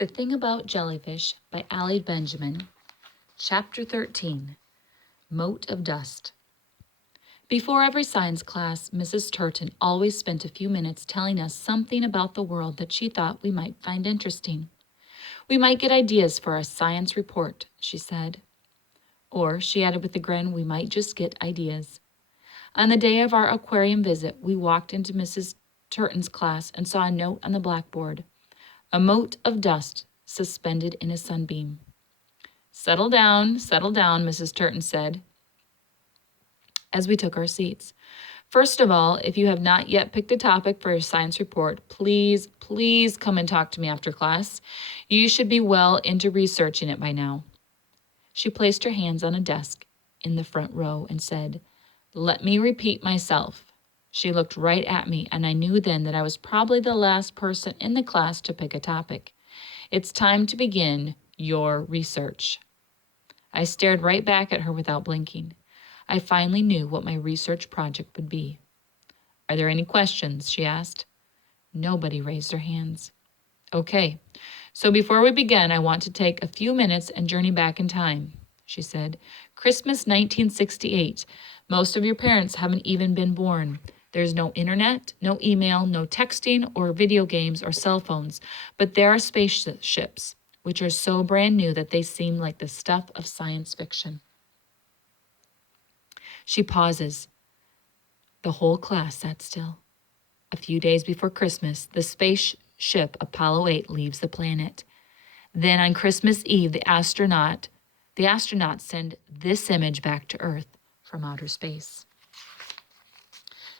The Thing About Jellyfish by Allie Benjamin. Chapter 13. Mote of Dust. Before every science class, Mrs. Turton always spent a few minutes telling us something about the world that she thought we might find interesting. We might get ideas for our science report, she said. Or, she added with a grin, we might just get ideas. On the day of our aquarium visit, we walked into Mrs. Turton's class and saw a note on the blackboard. A mote of dust suspended in a sunbeam. Settle down, Mrs. Turton said as we took our seats. First of all, if you have not yet picked a topic for your science report, please come and talk to me after class. You should be well into researching it by now. She placed her hands on a desk in the front row and said, "Let me repeat myself." She looked right at me, and I knew then that I was probably the last person in the class to pick a topic. It's time to begin your research. I stared right back at her without blinking. I finally knew what my research project would be. "Are there any questions?" she asked. Nobody raised their hands. "Okay, so before we begin, I want to take a few minutes and journey back in time," she said. "Christmas 1968. Most of your parents haven't even been born. There's no internet, no email, no texting or video games or cell phones, but there are spaceships, which are so brand new that they seem like the stuff of science fiction." She pauses. The whole class sat still. A few days before Christmas, the spaceship Apollo 8 leaves the planet. Then on Christmas Eve, the astronauts send this image back to Earth from outer space.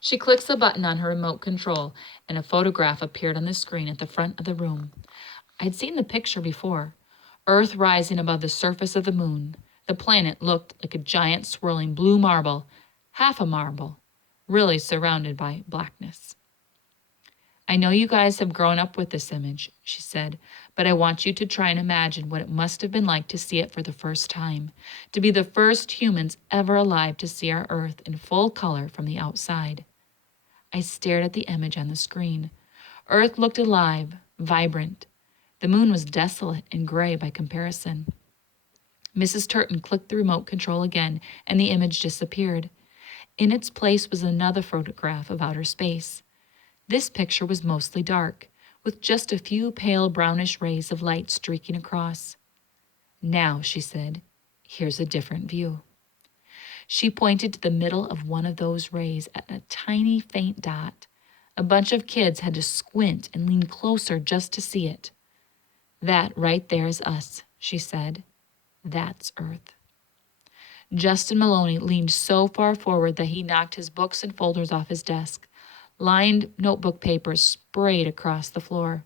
She clicks a button on her remote control, and a photograph appeared on the screen at the front of the room. I'd seen the picture before. Earth rising above the surface of the moon. The planet looked like a giant swirling blue marble, half a marble, really surrounded by blackness. "I know you guys have grown up with this image," she said, "but I want you to try and imagine what it must have been like to see it for the first time, to be the first humans ever alive to see our Earth in full color from the outside." I stared at the image on the screen. Earth looked alive, vibrant. The moon was desolate and gray by comparison. Mrs. Turton clicked the remote control again, and the image disappeared. In its place was another photograph of outer space. This picture was mostly dark, with just a few pale brownish rays of light streaking across. "Now," she said, "here's a different view." She pointed to the middle of one of those rays at a tiny, faint dot. A bunch of kids had to squint and lean closer just to see it. "That right there is us," she said. "That's Earth." Justin Maloney leaned so far forward that he knocked his books and folders off his desk. Lined notebook papers sprayed across the floor.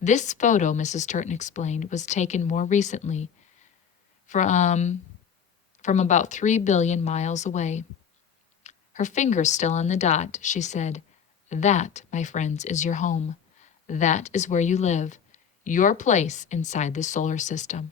"This photo," Mrs. Turton explained, "was taken more recently from about 3 billion miles away." Her finger still on the dot, she said, "That, my friends, is your home. That is where you live, your place inside the solar system.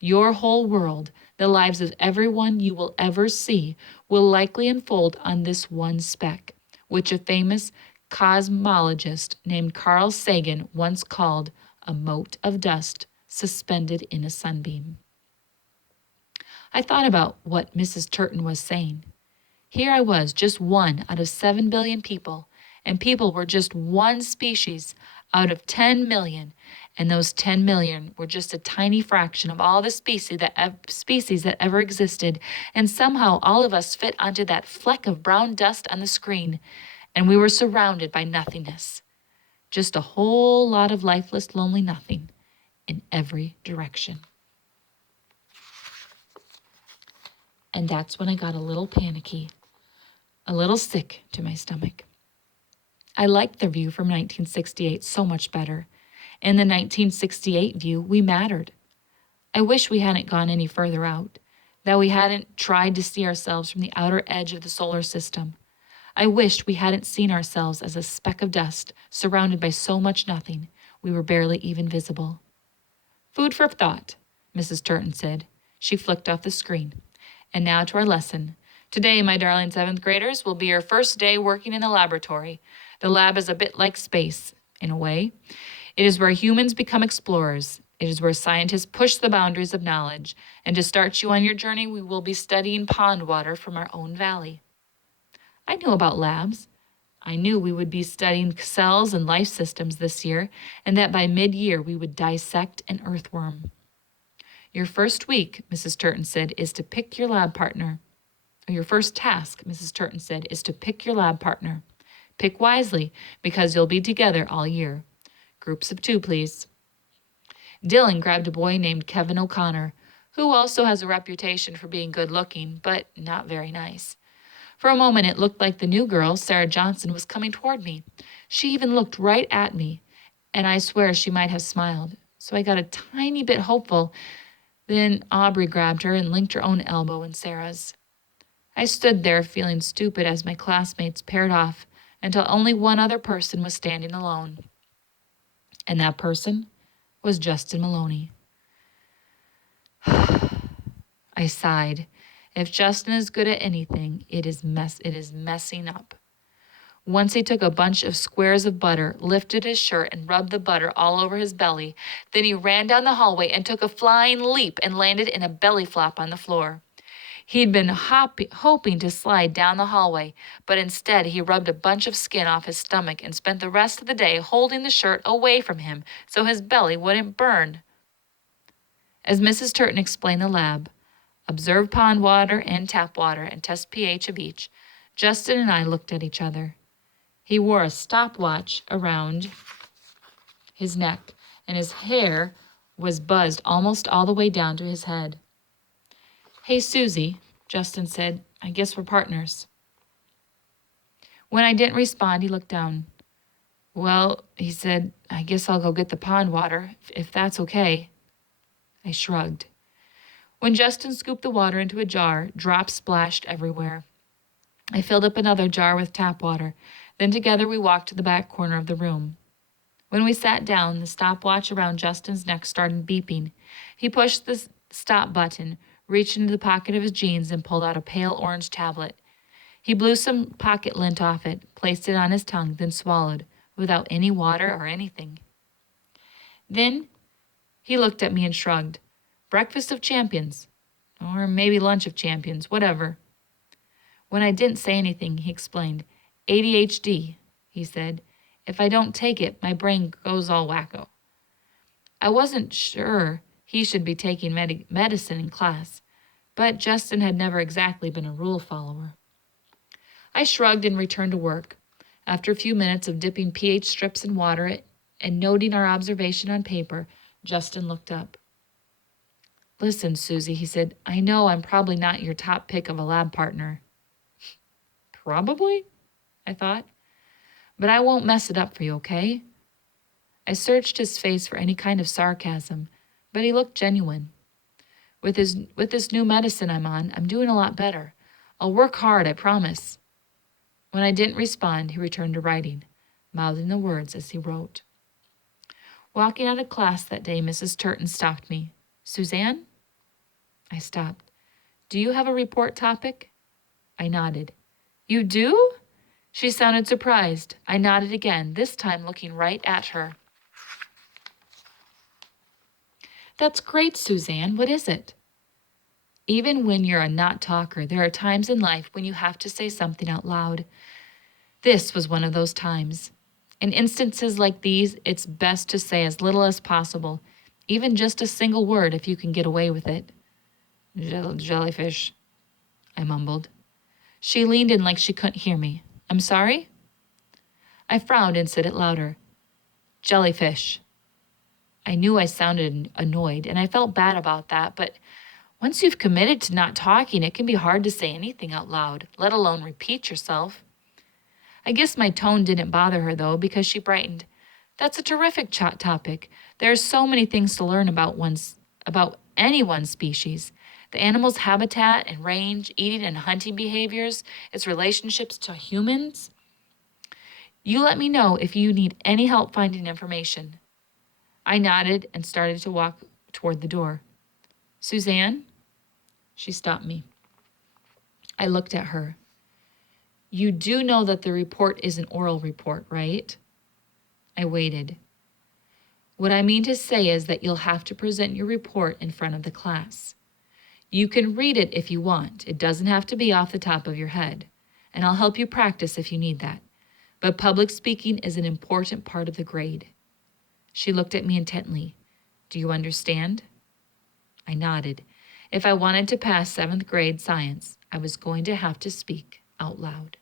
Your whole world, the lives of everyone you will ever see, will likely unfold on this one speck, which a famous cosmologist named Carl Sagan once called a mote of dust suspended in a sunbeam." I thought about what Mrs. Turton was saying. Here I was, just one out of 7 billion people, and people were just one species out of 10 million, and those 10 million were just a tiny fraction of all the species that ever existed, and somehow all of us fit onto that fleck of brown dust on the screen, and we were surrounded by nothingness. Just a whole lot of lifeless, lonely nothing in every direction. And that's when I got a little panicky, a little sick to my stomach. I liked the view from 1968 so much better. In the 1968 view, we mattered. I wish we hadn't gone any further out, that we hadn't tried to see ourselves from the outer edge of the solar system. I wished we hadn't seen ourselves as a speck of dust surrounded by so much nothing, we were barely even visible. "Food for thought," Mrs. Turton said. She flicked off the screen. "And now to our lesson. Today, my darling 7th graders, will be your first day working in the laboratory. The lab is a bit like space, in a way. It is where humans become explorers. It is where scientists push the boundaries of knowledge. And to start you on your journey, we will be studying pond water from our own valley. I knew about labs. I knew we would be studying cells and life systems this year, and that by mid-year we would dissect an earthworm. Your first week, Mrs. Turton said, is to pick your lab partner. Or your first task, Mrs. Turton said, is to pick your lab partner. Pick wisely, because you'll be together all year. Groups of 2, please. Dylan grabbed a boy named Kevin O'Connor, who also has a reputation for being good-looking, but not very nice. For a moment, it looked like the new girl, Sarah Johnson, was coming toward me. She even looked right at me, and I swear she might have smiled. So I got a tiny bit hopeful. Then Aubrey grabbed her and linked her own elbow in Sarah's. I stood there feeling stupid as my classmates paired off until only one other person was standing alone. And that person was Justin Maloney. I sighed. If Justin is good at anything, it is messing up. Once he took a bunch of squares of butter, lifted his shirt, and rubbed the butter all over his belly. Then he ran down the hallway and took a flying leap and landed in a belly flop on the floor. He'd been hoping to slide down the hallway, but instead he rubbed a bunch of skin off his stomach and spent the rest of the day holding the shirt away from him so his belly wouldn't burn. As Mrs. Turton explained the lab, observe pond water and tap water and test pH of each, Justin and I looked at each other. He wore a stopwatch around his neck, and his hair was buzzed almost all the way down to his head. Hey, Susie, Justin said, I guess we're partners. When I didn't respond, he looked down. Well, he said, I guess I'll go get the pond water, if that's okay. I shrugged. When Justin scooped the water into a jar, drops splashed everywhere. I filled up another jar with tap water. Then together we walked to the back corner of the room. When we sat down, the stopwatch around Justin's neck started beeping. He pushed the stop button, reached into the pocket of his jeans, and pulled out a pale orange tablet. He blew some pocket lint off it, placed it on his tongue, then swallowed, without any water or anything. Then he looked at me and shrugged. Breakfast of champions. Or maybe lunch of champions, whatever. When I didn't say anything, he explained. ADHD, he said. If I don't take it, my brain goes all wacko. I wasn't sure he should be taking medicine in class, but Justin had never exactly been a rule follower. I shrugged and returned to work. After a few minutes of dipping pH strips in water and noting our observation on paper, Justin looked up. Listen, Susie, he said, I know I'm probably not your top pick of a lab partner. Probably, I thought. But I won't mess it up for you, okay? I searched his face for any kind of sarcasm, but he looked genuine. With this new medicine I'm on, I'm doing a lot better. I'll work hard, I promise. When I didn't respond, he returned to writing, mouthing the words as he wrote. Walking out of class that day, Mrs. Turton stopped me. Suzanne? I stopped. Do you have a report topic? I nodded. You do? She sounded surprised. I nodded again, this time looking right at her. That's great, Suzanne. What is it? Even when you're a not talker, there are times in life when you have to say something out loud. This was one of those times. In instances like these, it's best to say as little as possible, even just a single word if you can get away with it. Jellyfish, I mumbled. She leaned in like she couldn't hear me. I'm sorry? I frowned and said it louder. Jellyfish. I knew I sounded annoyed, and I felt bad about that, but once you've committed to not talking, it can be hard to say anything out loud, let alone repeat yourself. I guess my tone didn't bother her, though, because she brightened. That's a terrific topic. There are so many things to learn about any one species. The animal's habitat and range, eating and hunting behaviors, its relationships to humans. You let me know if you need any help finding information. I nodded and started to walk toward the door. Suzanne? She stopped me. I looked at her. You do know that the report is an oral report, right? I waited. What I mean to say is that you'll have to present your report in front of the class. You can read it if you want. It doesn't have to be off the top of your head. And I'll help you practice if you need that. But public speaking is an important part of the grade. She looked at me intently. Do you understand? I nodded. If I wanted to pass 7th grade science, I was going to have to speak out loud.